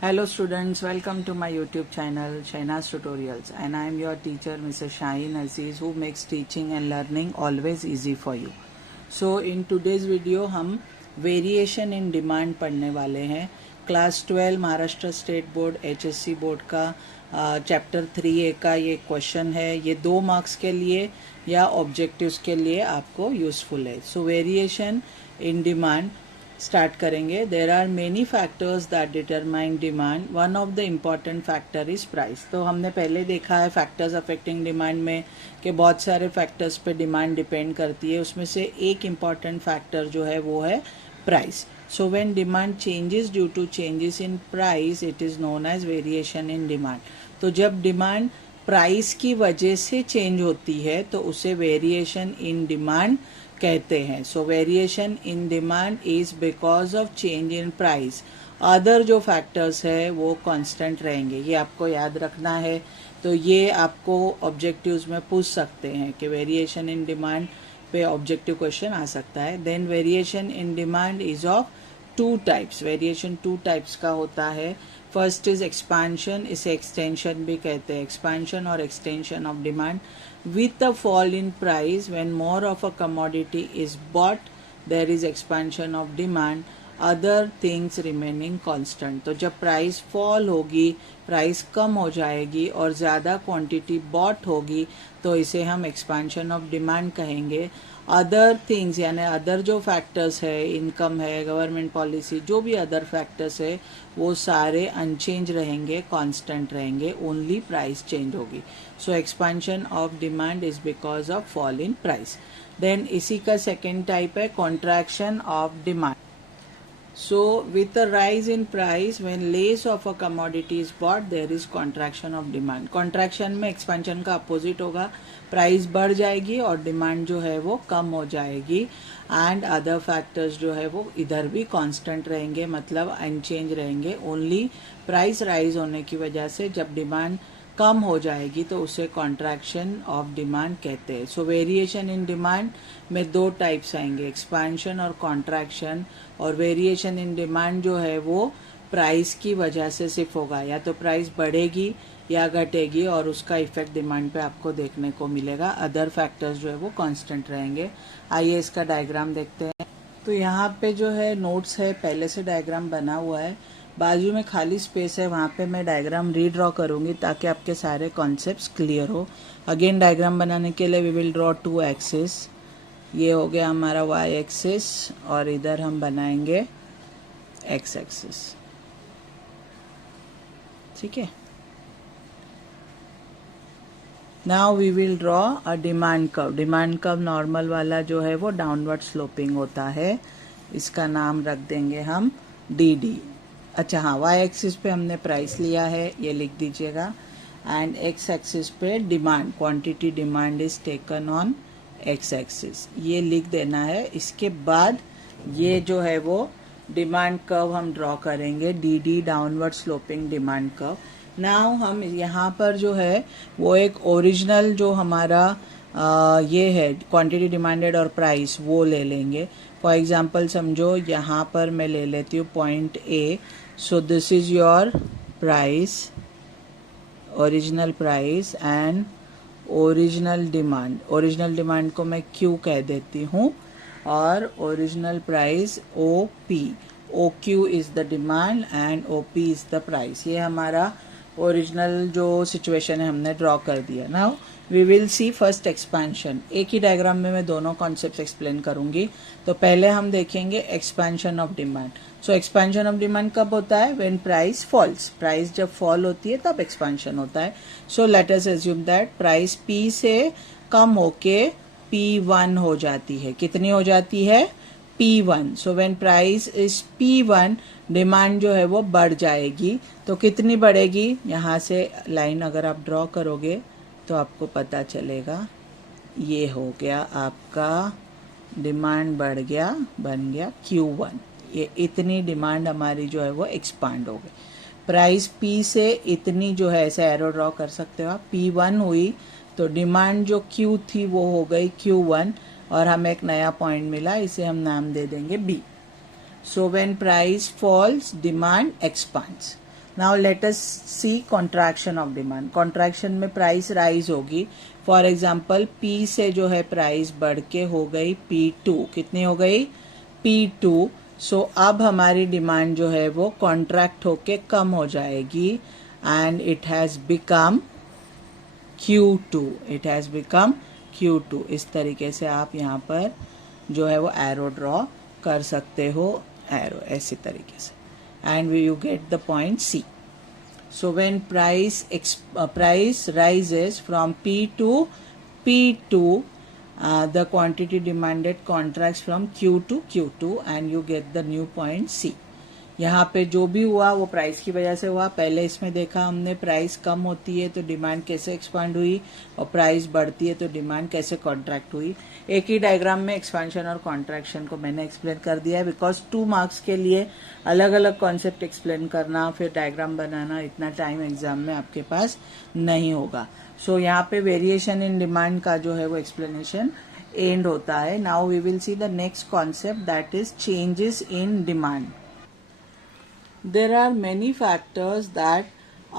Hello students, welcome to my YouTube channel Shaina's Tutorials, and I am your teacher Mrs. Shaheen Aziz, who makes teaching and learning always easy for you. So in today's video हम variation in demand पढ़ने वाले हैं. Class 12 Maharashtra state board HSC board का chapter 3A का ये question है. ये 2 marks के लिए या ऑब्जेक्टिव्स के लिए आपको यूजफुल है. So variation in demand start करेंगे. There are many factors that determine demand. One of the important factor is price. तो हमने पहले देखा है फैक्टर्स अफेक्टिंग डिमांड में कि बहुत सारे फैक्टर्स पे डिमांड डिपेंड करती है. उसमें से एक इम्पॉर्टेंट फैक्टर जो है वो है price. So when demand changes due to changes in price, it is known as variation in demand. तो जब डिमांड प्राइस की वजह से चेंज होती है तो उसे वेरिएशन इन डिमांड कहते हैं. सो variation in demand is because of change in price. Other जो फैक्टर्स है वो कांस्टेंट रहेंगे, ये आपको याद रखना है. तो ये आपको ऑब्जेक्टिव्स में पूछ सकते हैं कि वेरिएशन इन डिमांड पे ऑब्जेक्टिव क्वेश्चन आ सकता है. Then variation in demand is of 2 types. Variation 2 types का होता है. फर्स्ट इज एक्सपांशन, इसे एक्सटेंशन भी कहते हैं. एक्सपांशन और extension of demand with a fall in price. When more of a commodity is bought, there is expansion of demand, other things remaining constant. तो जब प्राइस फॉल होगी, price कम हो जाएगी और ज़्यादा क्वांटिटी बॉट होगी तो इसे हम एक्सपांशन ऑफ डिमांड कहेंगे. अदर थिंग्स यानी अदर जो फैक्टर्स है, इनकम है, गवर्नमेंट पॉलिसी, जो भी अदर फैक्टर्स है वो सारे अनचेंज रहेंगे, कांस्टेंट रहेंगे, ओनली प्राइस चेंज होगी. So expansion of demand is because of fall in price. Then इसी का सेकेंड टाइप है contraction of demand. So with a rise in price, when less of a commodity is bought, there is contraction of demand. Contraction में expansion का opposite होगा, price बढ़ जाएगी और demand जो है वो कम हो जाएगी. एंड अदर फैक्टर्स जो है वो इधर भी कांस्टेंट रहेंगे, मतलब अनचेंज रहेंगे. ओनली प्राइस राइज होने की वजह से जब डिमांड कम हो जाएगी तो उसे कॉन्ट्रैक्शन ऑफ डिमांड कहते हैं. सो वेरिएशन इन डिमांड में 2 टाइप्स आएंगे, एक्सपांशन और कॉन्ट्रैक्शन. और वेरिएशन इन डिमांड जो है वो प्राइस की वजह से सिर्फ होगा, या तो प्राइस बढ़ेगी या घटेगी और उसका इफेक्ट डिमांड पे आपको देखने को मिलेगा. अदर फैक्टर्स जो है वो कांस्टेंट रहेंगे. आइए इसका डायग्राम देखते हैं. तो यहाँ पे जो है नोट्स है, पहले से डायग्राम बना हुआ है. बाजू में खाली स्पेस है, वहाँ पे मैं डायग्राम रीड्रॉ करूँगी ताकि आपके सारे कॉन्सेप्ट्स क्लियर हो. अगेन डायग्राम बनाने के लिए वी विल ड्रॉ 2 एक्सिस. ये हो गया हमारा y एक्सिस और इधर हम बनाएंगे x एक्सिस. ठीक है. Now we will draw a demand curve. Demand curve normal वाला जो है वो डाउनवर्ड स्लोपिंग होता है. इसका नाम रख देंगे हम dd. अच्छा हाँ, y एक्सिस पे हमने प्राइस लिया है, ये लिख दीजिएगा. एंड x एक्सिस पे demand, quantity demand is taken on x axis, ये लिख देना है. इसके बाद ये जो है वो डिमांड कर्व हम ड्रॉ करेंगे, dd downward sloping demand curve. Now हम यहाँ पर जो है वो एक ओरिजिनल जो हमारा ये है क्वांटिटी डिमांडेड और प्राइस, वो ले लेंगे. फॉर एग्जांपल समझो यहाँ पर मैं ले लेती हूँ point A. So this is your price, original price and original demand. Original demand को मैं Q कह देती हूँ और original price OP. OQ is the demand and OP is the price. ये हमारा ओरिजिनल जो सिचुएशन है हमने ड्रॉ कर दिया. Now we will see first expansion. एक ही डायग्राम में मैं दोनों कॉन्सेप्ट्स एक्सप्लेन करूंगी. तो पहले हम देखेंगे expansion of demand. So expansion of demand कब होता है? When price false. प्राइस जब फॉल होती है तब एक्सपेंशन होता है. So let us assume that price P से कम होके P1 हो जाती है. कितनी हो जाती है? P1. So when price is P1, demand जो है वो बढ़ जाएगी. तो कितनी बढ़ेगी? यहाँ से लाइन अगर आप ड्रॉ करोगे तो आपको पता चलेगा. ये हो गया आपका डिमांड बढ़ गया, बन गया Q1. ये इतनी डिमांड हमारी जो है वो एक्सपांड हो गई. प्राइस P से इतनी जो है, ऐसे एरो ड्रॉ कर सकते हो आप, P1 हुई तो डिमांड जो Q थी वो हो गई Q1 और हमें एक नया पॉइंट मिला, इसे हम नाम दे देंगे B. So when price falls demand expands. Now let us see contraction of demand. Contraction में प्राइस राइज होगी. फॉर एग्जाम्पल P से जो है प्राइस बढ़ के हो गई P2. कितनी हो गई? P2. सो अब हमारी डिमांड जो है वो कॉन्ट्रैक्ट होके कम हो जाएगी and it has become Q2. It has become Q2. इस तरीके से आप यहाँ पर जो है वो एरो ड्रॉ कर सकते हो, एरो ऐसे तरीके से, and you get the point C. So when price rises from P to P2, the quantity demanded contracts from Q to Q2 and you get the new point C. यहाँ पे जो भी हुआ वो प्राइस की वजह से हुआ. पहले इसमें देखा हमने प्राइस कम होती है तो डिमांड कैसे एक्सपांड हुई और प्राइस बढ़ती है तो डिमांड कैसे कॉन्ट्रैक्ट हुई. एक ही डायग्राम में एक्सपांशन और कॉन्ट्रैक्शन को मैंने एक्सप्लेन कर दिया है, बिकॉज 2 मार्क्स के लिए अलग अलग कॉन्सेप्ट एक्सप्लेन करना फिर डायग्राम बनाना इतना टाइम एग्जाम में आपके पास नहीं होगा. सो यहाँ पे वेरिएशन इन डिमांड का जो है वो एक्सप्लेनेशन एंड होता है. Now we will see the next concept, that is changes in demand. There are many factors that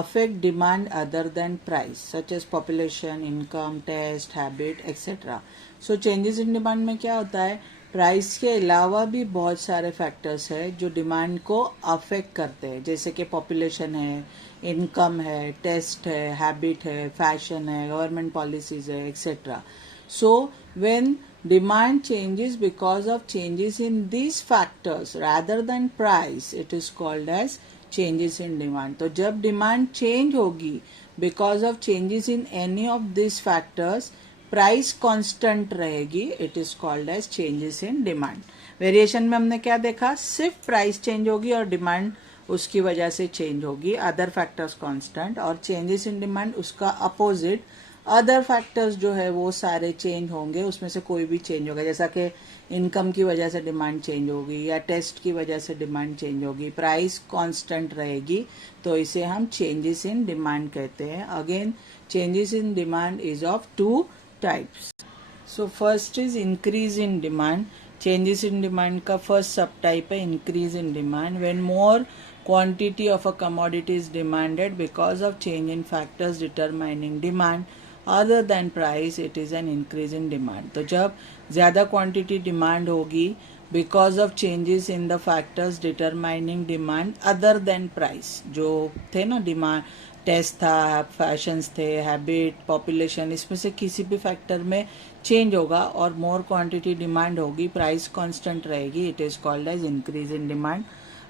affect demand other than price, such as population, income, taste, habit, etc. So changes in demand में क्या होता है? Price के अलावा भी बहुत सारे factors है जो डिमांड को अफेक्ट करते हैं, जैसे कि पॉपुलेशन है, इनकम है, टेस्ट है, हैबिट है, फैशन है, गवर्नमेंट पॉलिसीज है, etcetera. So when demand changes because of changes in these factors rather than price, it is called as changes in demand. तो जब डिमांड चेंज होगी because of changes in any of these factors, price constant रहेगी, it is called as changes in demand. Variation में हमने क्या देखा? सिर्फ price change होगी और डिमांड उसकी वजह से चेंज होगी, अदर फैक्टर्स कांस्टेंट. और चेंजेस इन डिमांड उसका अपोजिट, अदर फैक्टर्स जो है वो सारे चेंज होंगे, उसमें से कोई भी चेंज होगा, जैसा कि इनकम की वजह से डिमांड चेंज होगी या टेस्ट की वजह से डिमांड चेंज होगी, प्राइस कांस्टेंट रहेगी, तो इसे हम चेंजेस इन डिमांड कहते हैं. Again changes in demand is of 2 types. So first is increase in demand. Changes in demand का first sub type है increase in demand. When more quantity of a commodity is demanded because of change in factors determining demand other than price, it is an increase in demand. तो जब ज़्यादा quantity demand होगी because of changes in the factors determining demand other than price, जो थे ना demand, taste था, fashions थे, habit, population, इसमें से किसी भी फैक्टर में चेंज होगा और मोर क्वांटिटी डिमांड होगी, प्राइस कांस्टेंट रहेगी, it is called as increase in demand.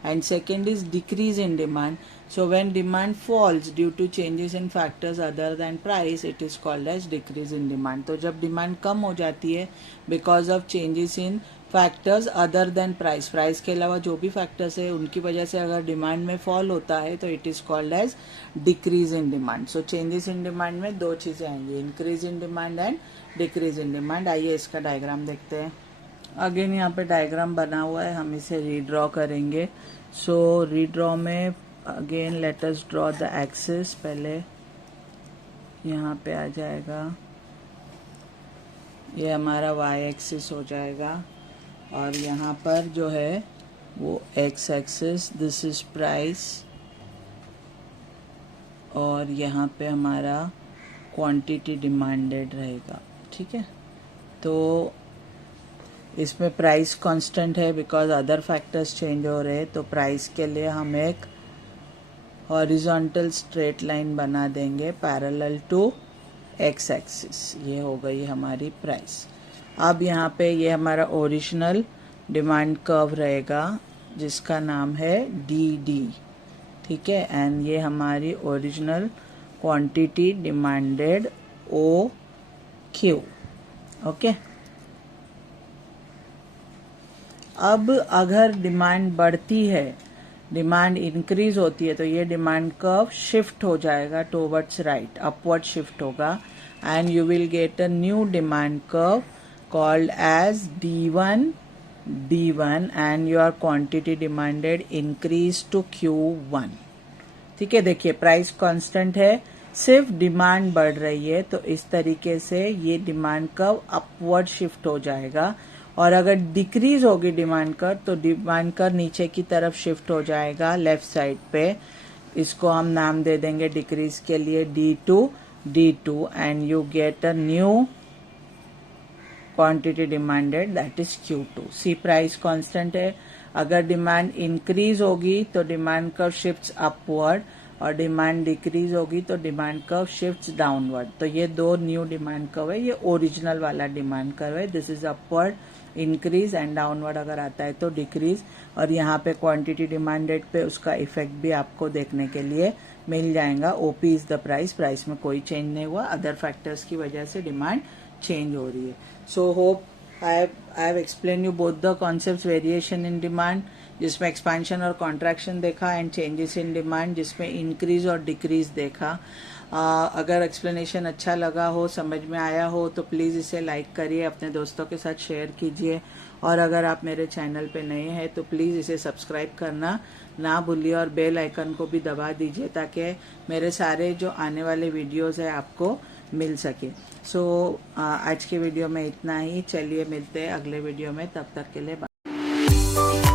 And second is decrease in demand. So when demand falls due to changes in factors other than price, it is called as decrease in demand. तो जब demand कम हो जाती है because of changes in factors other than price, price के अलावा जो भी फैक्टर्स है उनकी वजह से अगर डिमांड में फॉल होता है तो it is called as decrease in demand. So changes in demand में 2 चीजें आएंगी, increase in demand and decrease in demand. आइए इसका डायग्राम देखते हैं. अगेन यहाँ पे डायग्राम बना हुआ है, हम इसे रीड्रॉ करेंगे. सो रीड्रॉ में again let us draw the axis. पहले यहाँ पे आ जाएगा, ये हमारा वाई एक्सिस हो जाएगा और यहाँ पर जो है वो x axis, this is price, और यहाँ पे हमारा क्वांटिटी डिमांडेड रहेगा. ठीक है, तो इसमें प्राइस कांस्टेंट है बिकॉज अदर फैक्टर्स चेंज हो रहे हैं, तो प्राइस के लिए हम एक हॉरिजॉन्टल स्ट्रेट लाइन बना देंगे पैरेलल टू एक्स एक्सिस. ये हो गई हमारी प्राइस. अब यहाँ पे ये हमारा ओरिजिनल डिमांड कर्व रहेगा जिसका नाम है DD. ठीक है, एंड ये हमारी original quantity demanded OQ. Okay, अब अगर डिमांड बढ़ती है, डिमांड इंक्रीज होती है, तो ये डिमांड कर्व शिफ्ट हो जाएगा टुवर्ड्स राइट, अपवर्ड शिफ्ट होगा, and you will get a new demand curve called as D1 and your quantity demanded increase to Q1. ठीक है, देखिए प्राइस कांस्टेंट है, सिर्फ डिमांड बढ़ रही है, तो इस तरीके से ये डिमांड कर्व अपवर्ड शिफ्ट हो जाएगा. और अगर डिक्रीज होगी डिमांड कर्व तो डिमांड कर्व नीचे की तरफ शिफ्ट हो जाएगा लेफ्ट साइड पे, इसको हम नाम दे देंगे डिक्रीज के लिए D2 and you get a new quantity demanded that is Q2। See price constant है, अगर डिमांड इंक्रीज होगी तो डिमांड कर्व शिफ्ट्स अपवर्ड और डिमांड डिक्रीज होगी तो डिमांड कर्व शिफ्ट्स डाउनवर्ड। तो ये दो न्यू डिमांड कर्व है, ये ओरिजिनल वाला डिमांड कर्व है। This is upward increase and downward अगर आता है तो डिक्रीज। और यहाँ पे क्वांटिटी डिमांडेड पे उसका इफेक्ट भी आपको देखने के लिए मिल जाएगा। OP is the price, price में कोई चेंज नहीं हुआ, अदर फैक्टर्स की वजह से डिमांड चेंज हो रही है। So hope I have explained you both the concepts, variation in demand जिसमें expansion और contraction देखा and changes in demand जिसमें increase और decrease देखा। अगर explanation अच्छा लगा हो, समझ में आया हो तो प्लीज़ इसे लाइक करिए, अपने दोस्तों के साथ शेयर कीजिए। और अगर आप मेरे चैनल पे नए हैं तो प्लीज़ इसे सब्सक्राइब करना ना भूलिए और बेल आइकन को भी दबा दीजिए ताकि मेरे सारे जो आने वाले वीडियोस है आपको मिल सके। सो आज के वीडियो में इतना ही, चलिए मिलते हैं अगले वीडियो में, तब तक के लिए बाय।